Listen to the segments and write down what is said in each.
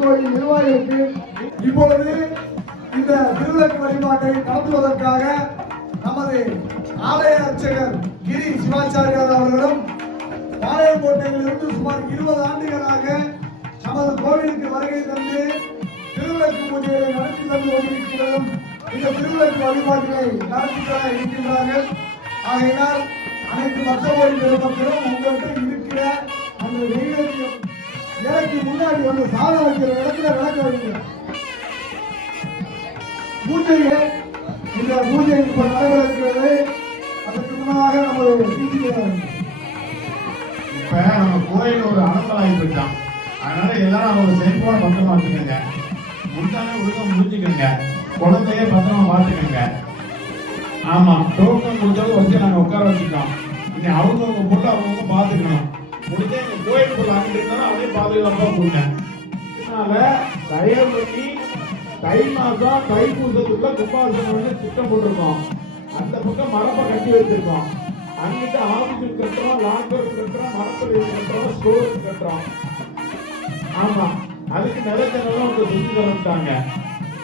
கோயில் திருக்கோயில் நிர்வாகிகளுக்கு இப்பொழுது இந்த திருவிளக்கு வழிபாட்டை நடத்துவதற்காக நமது ஆலய அர்ச்சகர் கிரி சிவாச்சாரியார் அவர்களும் பாளையங்கோட்டையிலிருந்து சுமார் இருபது ஆண்டுகளாக நமது கோவிலுக்கு வருகை தந்து திருவிளக்கு பூஜையை நடத்தி தந்து கொண்டிருக்கிறதும் இந்த திருவிளக்கு வழிபாட்டினை நடத்தி தர இருக்கின்றார்கள். ஆகையினால் அனைத்து மற்ற கோயில் பெருமக்களும் உங்களுக்கு இருக்கிற அந்த நெய்வேத்தியம் இலைக்கு முன்னாடி வந்து சாதம் வைக்கிற இடத்துல விளக்க வைங்க பூஜையை இந்த பூஜை இப்ப நடைபெற இருக்கிறது அதற்கு முன்னாக நம்ம சிசிக்கிறாங்க இப்ப நம்ம கோயில் ஒரு அலங்கலாகி போயிட்டான். அதனால எல்லாரும் அவங்க செல்போனை பத்திரமா வச்சுக்கோங்க. முந்தானே ஒழுங்கா முடிஞ்சுக்கோங்க. குழந்தைய பத்திரமா பார்த்துக்கோங்க. ஆமா டோக்கன் கொடுத்தது வச்சு நாங்க உட்கார வச்சுக்கோம் இனி அவங்கவுங்க பொருள் அவங்கவுங்க பார்த்துக்கணும். முடிஞ்ச எங்க கோயிலுக்குள்ள அங்கிட்டு இருந்தாலும் அவனே பாதுகாப்பாக கொடுங்க இதனால தயவு பண்ணி தை மாசம் தைப்பூசத்துக்குள்ள கும்பாசனம் வந்து திட்டம் போட்டிருக்கோம். அந்த பக்கம் மரப்பை கட்டி வச்சிருக்கோம். அங்கிட்டு ஆபீஸ் கட்டுறோம் லாக்கர் கட்டுறோம் மரப்பள்ளி கட்டுறோம் ஸ்டோர் கட்டுறோம். ஆமா அதுக்கு நிலச்சனெல்லாம் உங்க சுத்தி வந்துட்டாங்க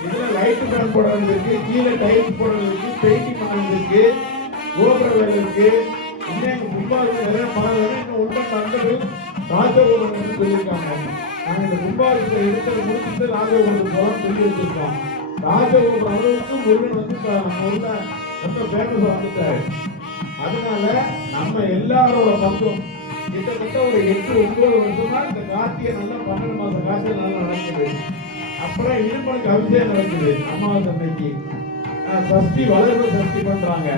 இதுல லைட் ஃபேன் போடுறது இருக்கு கீழே டைல்ஸ் போடுறதுக்கு இருக்கு பெயிண்டிங் பண்றது இருக்கு கோபுர இருக்கு இன்னும் எங்க நிறைய பணம் இன்னும் உள்ள ராஜகோபுரம் சொல்லியிருக்காங்க. நாங்க இந்த கும்பாவுக்கு எடுத்தது முடிச்சுட்டு சொல்லி வச்சிருக்கோம் ராஜகோபுரம் அளவுக்கு முருகன் வந்து இப்ப ரொம்ப வந்துட்டாரு. அதனால நம்ம எல்லாரோட பங்கும் கிட்டத்தட்ட ஒரு எட்டு ஒன்பது வருஷமா இந்த கார்த்திகை நல்லா பன்னெண்டு மாசம் கார்த்திகை நல்லா நடக்குது. அப்புறம் இருமலுக்கு அபிஷேகம் நடக்குது. அம்மாவை அன்னைக்கு. சஷ்டி வளர்ந்து சஷ்டி பண்றாங்க.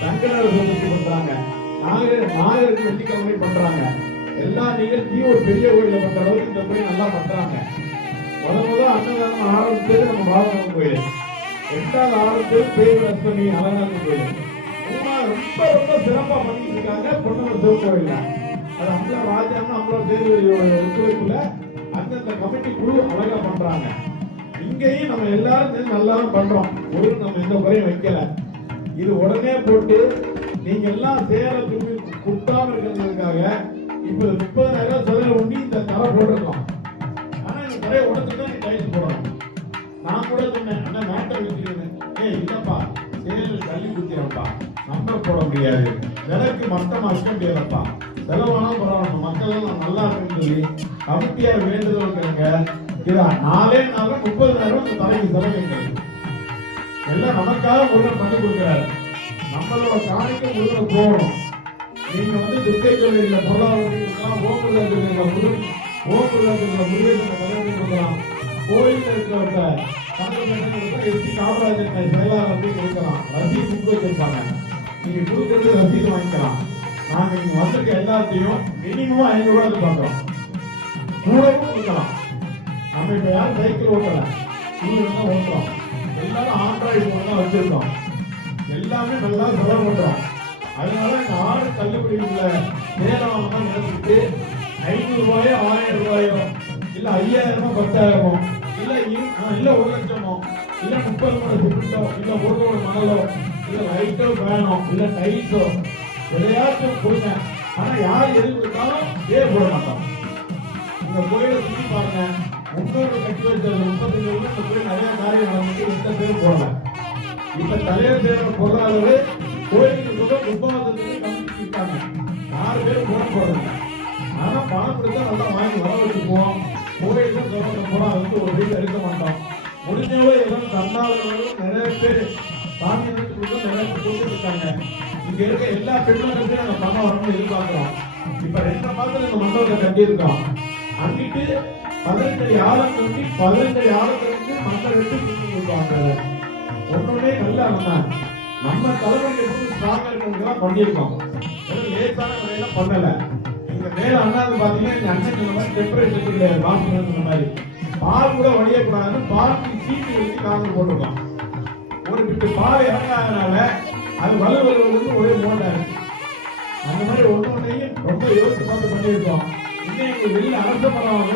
சங்கடர் சதுர்த்தி பண்றாங்க. நாகர் நாகருக்கு வெள்ளிக்கிழமை பண்றாங்க. எல்லா நிகழ்ச்சியும் ஒரு பெரிய கோயில்ல பண்ற அளவுக்கு இந்த கோயில் நல்லா பண்றாங்க. முதல் முத அன்னதானம் ஆரம்பிச்சது நம்ம பாலநாதன் கோயில். ரெண்டாவது ஆரம்பிச்சது பேர் அஷ்டமி அலநாதன் கோயில். மூணாவது ரொம்ப ரொம்ப சிறப்பா பண்ணிட்டு இருக்காங்க. பொன்னமர் சிவகோயில்ல அது அம்பலா ராஜான்னு அம்பலா தேர்தலியோட ஒத்துழைப்புல அந்தந்த கமிட்டி குழு அழகா பண்றாங்க. இங்கேயும் நம்ம எல்லாரும் சேர்ந்து நல்லா பண்றோம். ஒரு நம்ம எந்த குறையும் வைக்கல. இது உடனே போட்டு நீங்க எல்லாம் சேர துணி குத்தாம இருக்கிறதுக்காக இப்ப முப்பதாயிரம் சதுர ஒண்ணி இந்த தலை போட்டிருக்கோம். ஆனா இந்த தரையை உடச்சுதான் நீ டைல்ஸ் போடணும். நான் கூட சொன்னேன் அண்ணா மேட்டை வச்சுக்கிறேன் ஏய் இல்லப்பா சேரில் தள்ளி குத்திரப்பா நம்ம போட முடியாது. விலைக்கு மட்டமா வைக்க முடியாதப்பா. செலவானா பரவாயில்ல மக்கள் எல்லாம் நல்லா இருக்குன்னு சொல்லி கமிட்டியார் வேண்டுதல்ங்க இது நாலே நாள் முப்பதாயிரம் இந்த தலைக்கு செலவு எல்லாம் நமக்காக முருகன் பண்ணி கொடுக்குறாரு. நம்மளோட காணிக்க உள்ள போகணும். நீங்க வந்து துர்க்கை தொழில பொருளாதாரம் ஓம்புல இருக்கிற முருகன் ஓம்புல இருக்கிற முருகேசனை தலைமை கொடுக்கலாம் கோயில்ல இருக்கிறவங்க எஸ்டி காமராஜர் செயலாளர் வந்து கொடுக்கலாம். ரசீது புக் வச்சிருப்பாங்க. நீங்க கொடுக்கறது ரசீது வாங்கிக்கலாம். நாங்க இங்க வந்திருக்க எல்லாத்தையும் மினிமம் ஐநூறு ரூபாய் பார்க்கிறோம் கூடவும் கொடுக்கலாம். நம்ம இப்ப யாரும் சைக்கிள் ஓட்டல. டூவீலர் தான் ஓட்டுறோம் எல்லாரும் ஆண்ட்ராய்டு போன் தான் வச்சிருக்கோம். எல்லாமே நல்லா செலவு பண்றோம். அதனால நாடு ஆடு தள்ளுபடி உள்ள நேரம் நினைச்சிட்டு ஐநூறு ரூபாயோ ஆயிரம் ரூபாயோ இல்ல ஐயாயிரமோ பத்தாயிரமோ இல்ல இரு- இல்ல ஒரு லட்சமோ இல்ல முப்பது மணி சிமெண்டோ இல்ல ஒரு கோடி மணலோ இல்ல லைட்டோ வேணும் இல்ல டைல்ஸோ எதையாச்சும் கொடுங்க. ஆனா யார் எது கொடுத்தாலும் ஏ போட மாட்டோம். இந்த கோயிலை சுத்தி பாருங்க. முன்னோர்கள் கட்டி வச்ச முப்பத்தஞ்சு இந்த கோயில் நிறைய காரியம் நடந்துட்டு எந்த பேரும் போடல. இந்த தலைவர் தேர்தல் போடுற கோயிலுக்கு கூட உபவாதத்துக்கு கம்பிட்டாங்க யாரு பேரும் போட போடுறாங்க ஆனா பணம் கொடுத்தா நல்லா வாங்கி வர வச்சுக்குவோம். கோயிலுக்கு திறந்த போனா வந்து ஒரு வீட்டில் இருக்க மாட்டோம். முடிஞ்சவங்க எல்லாம் தன்னாளர்களும் நிறைய பேர் சாமி கொடுத்து நிறைய பேர் கொடுத்துட்டு இங்க இருக்க எல்லா பெண்களுக்கும் நாங்க பணம் வரணும்னு எதிர்பார்க்கிறோம். இப்ப ரெண்டு மாதத்துல இந்த மண்டபத்தை கட்டியிருக்கோம். அங்கிட்டு பதினெட்டு ஆழம் கட்டி பதினெட்டு ஆழத்திற்கு மக்கள் எடுத்து கொடுத்துருக்காங்க கொடுப்பாங்க ஒன்னொன்னே நல்ல நம்ம நம்ம தலைமையில் எப்படி ஸ்ட்ராங்கா இருக்கணும் பண்ணியிருக்கோம். வெறும் லேசான முறையில பண்ணல. எங்க மேல அண்ணாந்து பாத்தீங்கன்னா எங்க அண்ணன் சொன்ன மாதிரி டெம்பரேச்சர் கிடையாது. பாத்ரூம் சொன்ன மாதிரி. பால் கூட வழியக்கூடாதுன்னு பாலுக்கு சீட்டு வச்சு காதல் போட்டிருக்கோம். ஒரு பிட்டு பால் இறங்காதனால அது வலு வலுவலுக்கு ஒரே மோட்டா அந்த மாதிரி ஒன்று ஒன்றையும் ரொம்ப யோசித்து பார்த்து பண்ணியிருக்கோம். இன்னும் எங்க வெளியில அரச மரம்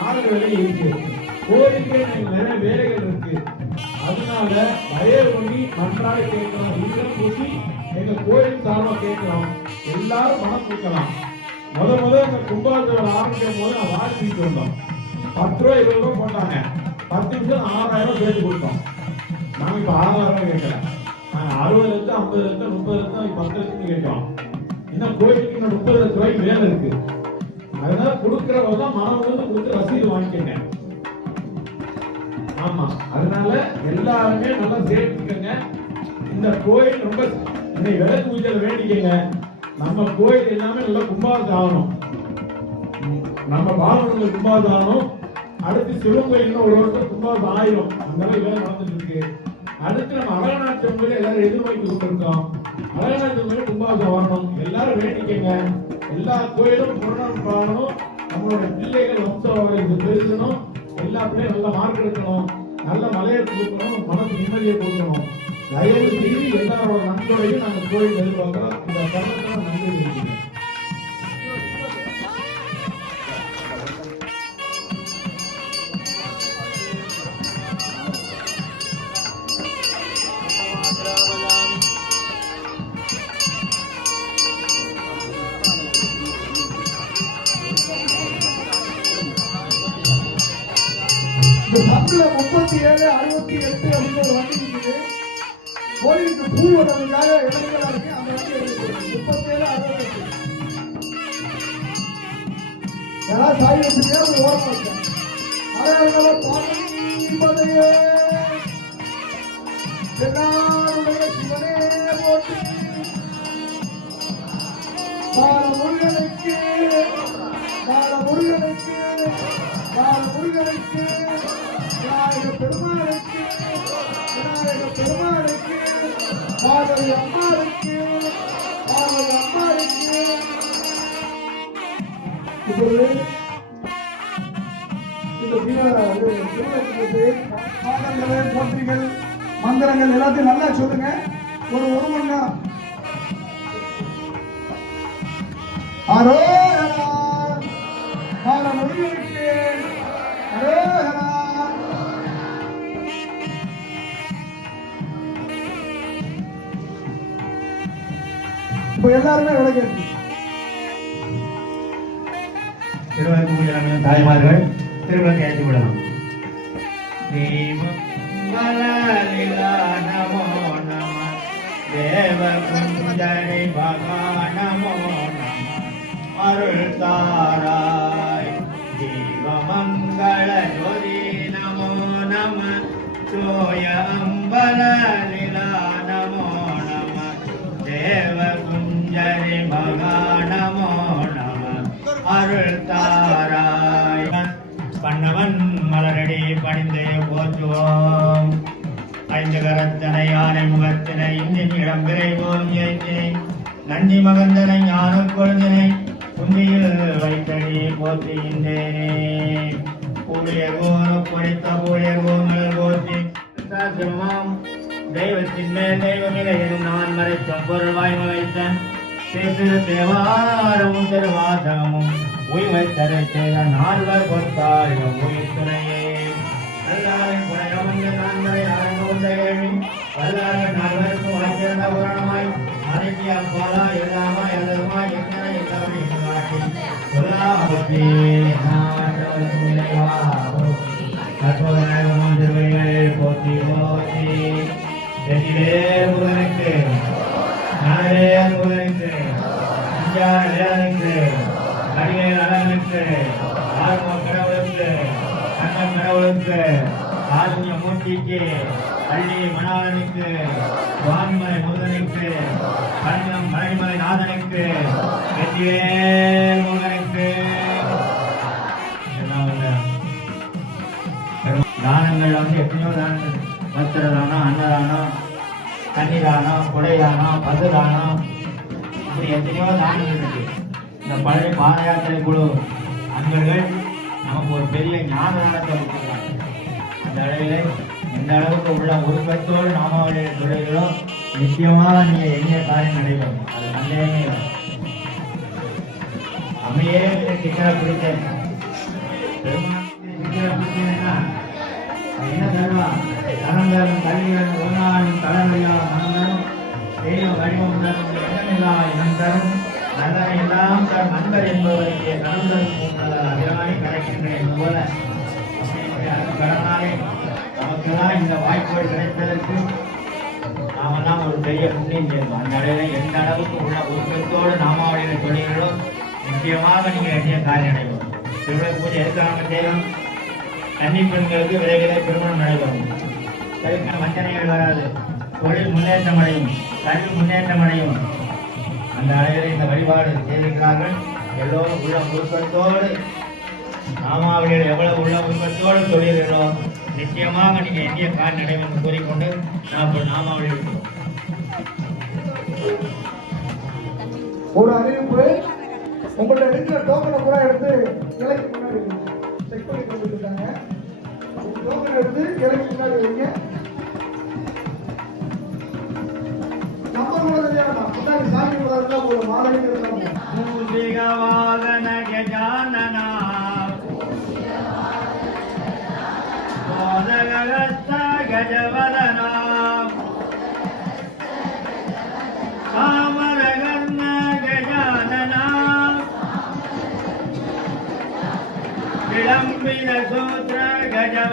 நாலு வேலை இருக்கு. கோரிக்கை நிறைய வேலைகள் இருக்கு. அதனால தயவு பண்ணி நன்றாக கேட்கலாம். இதெல்லாம் கூட்டி எங்க கோயில் சார்பாக கேட்கிறோம் எல்லாரும் பணம் கொடுக்கலாம் முத முத அந்த கும்பாபிஷேகம் ஆரம்பிக்கும் போது நான் வாழ்த்துட்டு வந்தோம். பத்து ரூபா இருபது ரூபா போட்டாங்க. பத்து நிமிஷம் ஆறாயிரம் ரூபாய் சேர்த்து கொடுத்தோம். நாங்க இப்ப ஆறாயிரம் ரூபாய் கேட்கல. நாங்க அறுபது லட்சம் ஐம்பது லட்சம் முப்பது லட்சம் பத்து லட்சம் கேட்கிறோம் இன்னும் கோயிலுக்கு இன்னும் முப்பது லட்சம் ரூபாய்க்கு மேல இருக்கு. அதனால கொடுக்கிறவங்க தான் மனம் வந்து கொடுத்து ரசீது வாங்கிக்கங்க. ஆமா. அதனால எல்லாருமே நல்லா சேர்த்துக்கங்க. இந்த கோயில் ரொம்ப இன்னைக்கு விளக்கு பூஜையில வேண்டிக்கங்க. நம்ம கோயில் எல்லாமே நல்லா கும்பாவது ஆகணும் நம்ம பாலவர்கள் கும்பாவது ஆகணும் அடுத்து சிவன் கோயில் ஒரு வருஷம் கும்பாவது ஆயிரும். அந்த மாதிரி வேலை நடந்துட்டு இருக்கு. அடுத்து நம்ம அழகநாட்சியம் கோயில் எல்லாரும் எதிர்நோக்கி கொண்டிருக்கோம் அழகநாட்சியம் கோயில் கும்பாவது வரணும். எல்லாரும் வேண்டிக்கங்க. எல்லா கோயிலும் புரணம் பாடணும். நம்மளோட பிள்ளைகள் வம்சம் பெருசணும் எல்லா நல்ல மார்க் எடுக்கணும். நல்ல மலையை கொடுக்கணும். மனசு நிம்மதியை கொடுக்கணும். தயவு செய்து எல்லாரோட நண்பரையும் நாங்கள் கோயில் எதிர்பார்க்கிறோம் இந்த தருணத்தை நன்றி ஏழு அறுபத்தி எட்டு அப்படின்னு ஒரு வண்டி இருக்குது. கோயிலுக்கு பூ வர்றதுக்காக இடங்களா இருக்கு அந்த வண்டி எடுத்து முப்பத்தேழு அறுபத்தி எட்டு யாராவது சாய் வச்சுருக்கே? ஒரு ஓரம் வச்சேன் அழகாக பார்வதிபதையே தென்னாடுடைய சிவனே போட்டு பால முருகனுக்கு பால முருகனுக்கு பால முருகனுக்கு விநாயக பெருமாளுக்கு விநாயக பெருமாளுக்கு அம்மாளுக்கு அம்மாளுக்கு இப்பொழுது இந்த போற்றிகள் மந்திரங்கள் எல்லாத்தையும் நல்லா சொல்லுங்க ஒரு ஒரு மணி நேரம் இப்போ எல்லாருமே விளக்கேற்று திருவிளக்கு பூஜை தாய்மார்கள் திருவிளக்கு ஏற்றி விடலாம். நமோ நம தேவ குஞ்சரி பகா நமோ நம அருள் தாராய் தீபமங்கள ஜோதி நமோ நம சோய அம்பல லீலா நமோ நம தேவ அஞ்சலி மகா நமோ நம அருள் தாராய் பண்ணவன் மலரடி பணிந்து போற்றுவோம். ஐந்து கரத்தனை யானை முகத்தினை இந்தியிடம் விரைவோம் ஏற்றினை நன்றி மகந்தனை ஞான கொழுந்தினை குந்தியில் வைத்தடி போற்றுகின்றேனே. கூடிய கோரு படித்த கூடிய போற்றி தெய்வத்தின் மேல் தெய்வமில்லை எனும் நான் மறைத்தும். பொருள் வாய்மை வைத்தேன். பேசுகிற தேவாரமும் திருவாசகமும் உய்வை தர செய்த நால்வர் பொறுத்தாரிடம் உயிர் துணையே எல்லாரும் புனையமங்க நான்மறை அரங்க கேள்வி வல்லார நால்வருக்கு வாய்த்திருந்த புராணமாய் அனைத்திய போலா எல்லாமா எல்லாருமா எத்தனை எல்லாமே நல்லவழி அள்ளி மணாளனுக்கு வான்மலை முருகனுக்கு கண்ணம் மலைமலை நாதனுக்கு வெற்றிவேல் முருகனுக்கு தானங்கள் வந்து எத்தனையோ தானங்கள். வஸ்திர தானம் அன்னதானம் தண்ணி தானம் கொடை தானம் பசு தானம் இப்படி எத்தனையோ தானங்கள் இருக்கு. இந்த பழைய பாத யாத்திரை குழு அன்பர்கள் நமக்கு ஒரு பெரிய ஞான தானத்தை கொடுத்துருக்காங்க. அந்த அளவில் எந்த அளவுக்கு உள்ள உருக்கத்தோடு நாமாவளியை சொல்லுகிறோ நிச்சயமாக நீங்க எண்ணிய காரியம் நடைபெறும். அது சந்தேகமே இல்லை அம்மையே சிக்கரை பிடித்தேன் பெருமாள் சிக்கரை என்ன தருவா தரம் தரும் கல்வியன் உணவானும் தலைமையா மனதரும் தெய்வம் வடிவம் தரும் எண்ணமில்லா இனம் தரும் நல்லதை எல்லாம் தரும் நண்பர் என்பவருக்கு கடன் தரும் அபிராமி கிடைக்கின்றேன். போல அப்படிப்பட்ட அந்த கடனாலே இந்த வாய்ப்புகள் கிடைத்ததற்கு நாமெல்லாம் ஒரு பெரிய புண்ணியம் செய்வோம் அந்த அளவில் எந்த அளவுக்கு உள்ள ஒழுக்கத்தோடு நாமாவளிகளை சொல்லுகிறோ நிச்சயமாக நீங்கள் எண்ணிய காரியம் நடைபெறும் திருவிழா பூஜை எதுக்காக நாம கன்னி பெண்களுக்கு விரைவில் திருமணம் நடைபெறும் கல்வி வஞ்சனைகள் வராது தொழில் முன்னேற்றம் அடையும் கல்வி முன்னேற்றம் அடையும் அந்த அளவில் இந்த வழிபாடு செய்திருக்கிறார்கள் எல்லோரும் உள்ள ஒழுக்கத்தோடு நாமாவளிகள் எவ்வளவு உள்ள உண்மத்தோடு சொல்லியிருக்கிறோ நிச்சயமாக நீங்கள் இந்திய கார் என்று கூறிக்கொண்டு நான் நாமாவளி இருக்கிறோம் ஒரு அறிவிப்பு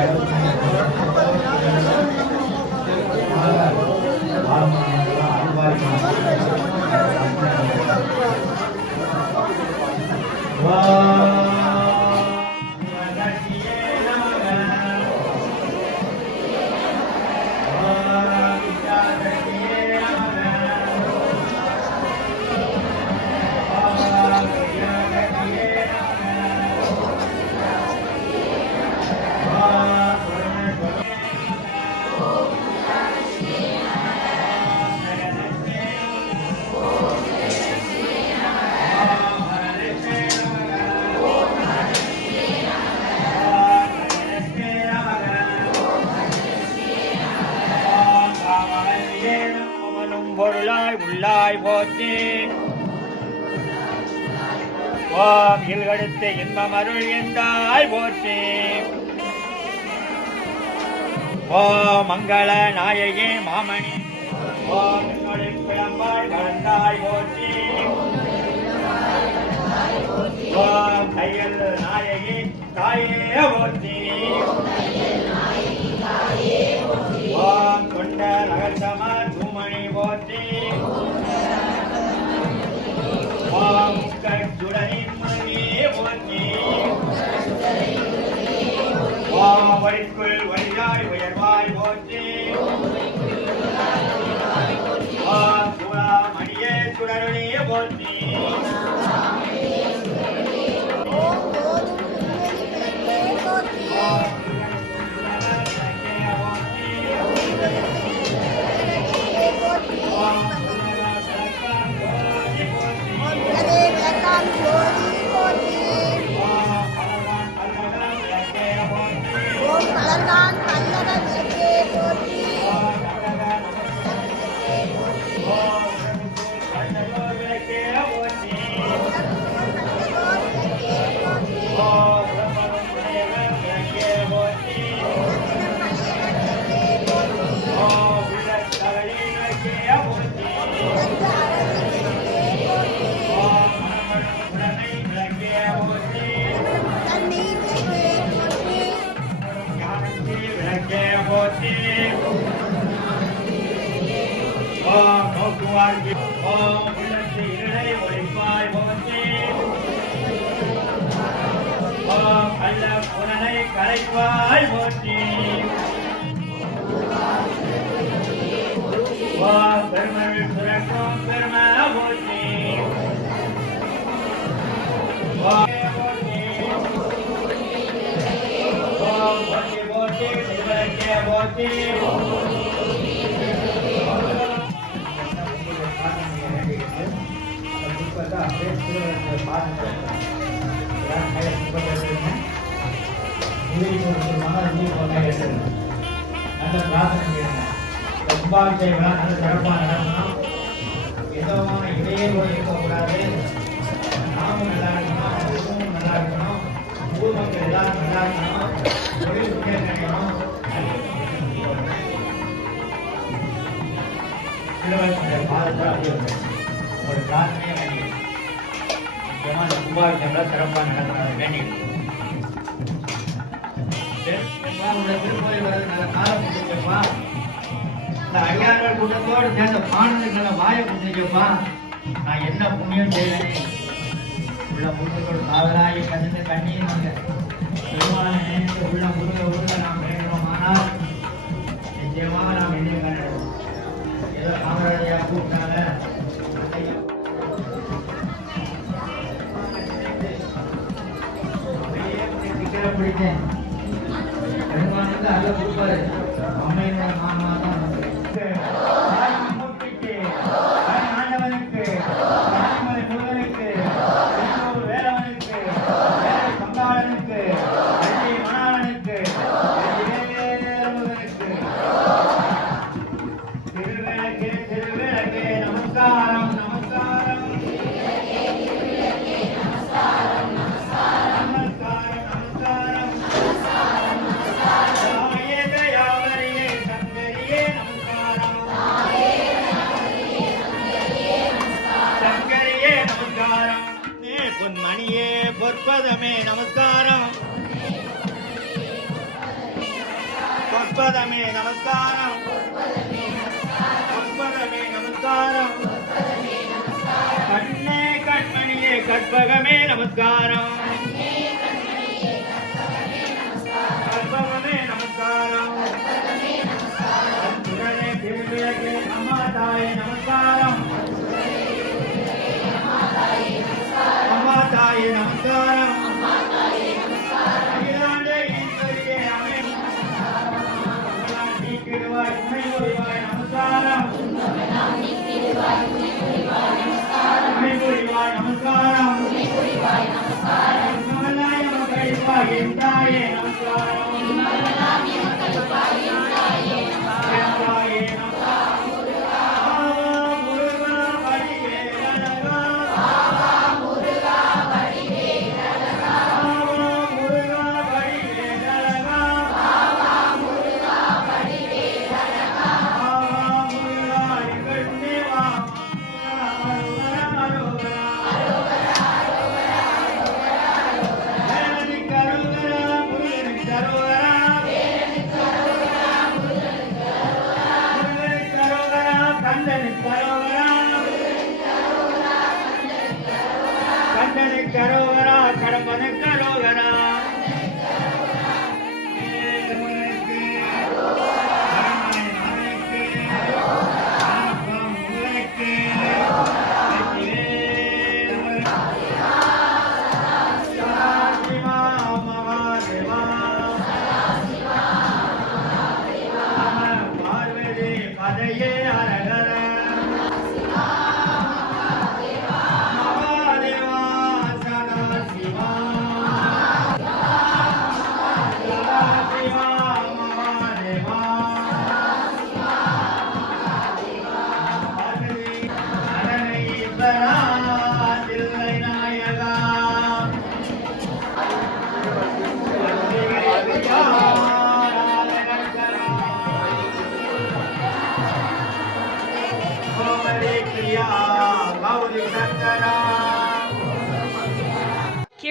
はい。அருள் எந்தாய் போற்றி. ஓ மங்கள நாயகி மாமணி. ஓம் என்னுடைய குழம்பாய் கலந்தாய் போற்றி. ஓ கையல் நாயகி தாயே போற்றி. கரைப்பாய் போற்றி ஓம் பெருமள் சுரக்கும் பெரும போற்றி ஓம் போற்றி ஓம் போற்றி போற்றி சிவனுக்கே போற்றி நல்ல சிறப்பாக நடக்கணும் எந்த விதமான இடையூறும் இருக்கக்கூடாது நாமும் நல்லா இருக்கணும் குடும்பமும் நல்லா இருக்கணும் ஊர் மக்கள் எல்லாரும் நல்லா இருக்கணும் தொழில் பாதுகாப்பு ஒரு பிரார்த்தனையை முக்கியமாக இந்த கும்பாபிஷேகம் சிறப்பாக நடக்கிறது வேண்டியது உள்ள திருப்பதி வர்றது காலம் கொடுத்துருப்பா இந்த அடியார்கள் கூட்டத்தோடு சேர்ந்த பானதுக்கு நல்ல வாயை கொடுத்துருப்பா நான் என்ன புண்ணியம் செய்வேன் உள்ள முழுக்கோடு காதலாகி கண்டு கண்ணீர் வாங்க பெருமாளை நினைத்து உள்ள முருக உருக நாம் வேண்டுமானால் நிச்சயமாக நாம் என்ன கண்டோம் ஏதோ காமராஜா கூட்டம் பொற்பதமே நமஸ்காரம். பொற்பதமே நமஸ்காரம். கண்ணே கண்மணியே கற்பகமே நமஸ்காரம். நமஸ்காரம். நமஸ்காரம் நமஸ்காரம் நமஸ்காரம் நமஸ்காரம் நமஸ்காரம் நமஸ்காரம் கண்டனுக்கு அரோகரா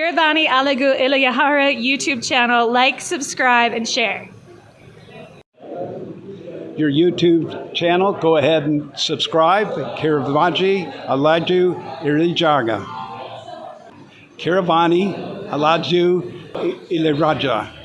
Kiradani Alagu Ilayahara YouTube channel. Like, subscribe, and share. your YouTube channel. Go ahead and subscribe. Kiravaji Alaju Irijaga. Kiravani Alaju Iliraja.